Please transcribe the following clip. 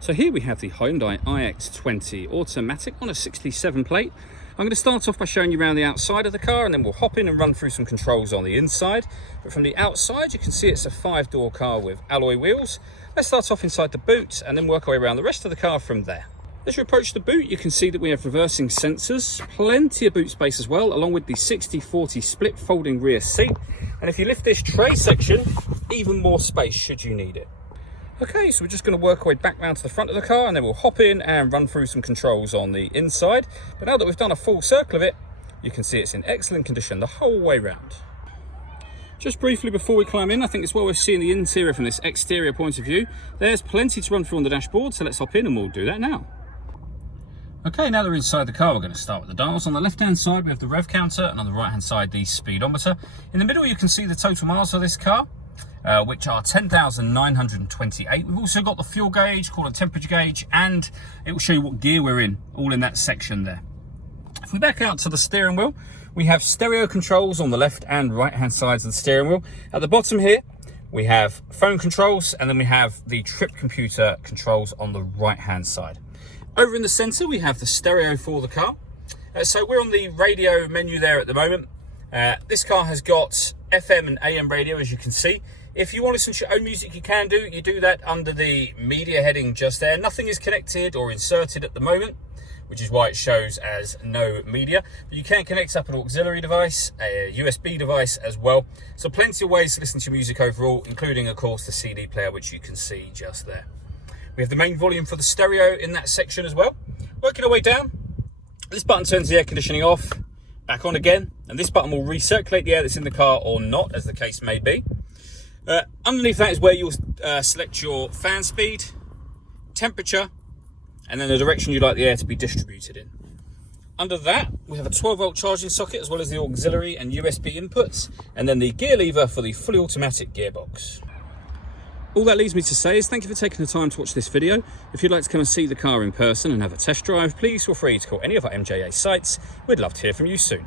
So here we have the Hyundai IX20 automatic on a 67 plate. I'm going to start off by showing you around the outside of the car, and then we'll hop in and run through some controls on the inside. But from the outside, you can see it's a 5-door car with alloy wheels. Let's start off inside the boot and then work our way around the rest of the car from there. As you approach the boot, you can see that we have reversing sensors, plenty of boot space as well, along with the 60/40 split folding rear seat. And if you lift this tray section, even more space should you need it. Okay, so we're just going to work our way back round to the front of the car, and then we'll hop in and run through some controls on the inside. But now that we've done a full circle of it, you can see it's in excellent condition the whole way round. Just briefly before we climb in, I think it's well worth seeing the interior from this exterior point of view. There's plenty to run through on the dashboard, so let's hop in and we'll do that now. Okay, now that we're inside the car, we're going to start with the dials. On the left-hand side, we have the rev counter, and on the right-hand side, the speedometer. In the middle, you can see the total miles of this car, which are 10,928. We've also got the fuel gauge, called a temperature gauge, and it will show you what gear we're in, all in that section there. If we back out to the steering wheel, we have stereo controls on the left and right-hand sides of the steering wheel. At the bottom here, we have phone controls, and then we have the trip computer controls on the right-hand side. Over in the centre, we have the stereo for the car. So we're on the radio menu there at the moment. This car has got FM and AM radio, as you can see. If you want to listen to your own music, you can do. You do that under the media heading just there. Nothing is connected or inserted at the moment, which is why it shows as no media. But you can connect up an auxiliary device, a USB device as well. So plenty of ways to listen to music overall, including, of course, the CD player, which you can see just there. We have the main volume for the stereo in that section as well. Working our way down, this button turns the air conditioning off, back on again, and this button will recirculate the air that's in the car or not, as the case may be. Underneath that is where you'll select your fan speed, temperature, and then the direction you'd like the air to be distributed in. Under that, we have a 12-volt charging socket, as well as the auxiliary and USB inputs, and then the gear lever for the fully automatic gearbox. All that leaves me to say is thank you for taking the time to watch this video. If you'd like to come and see the car in person and have a test drive, please feel free to call any of our MJA sites. We'd love to hear from you soon.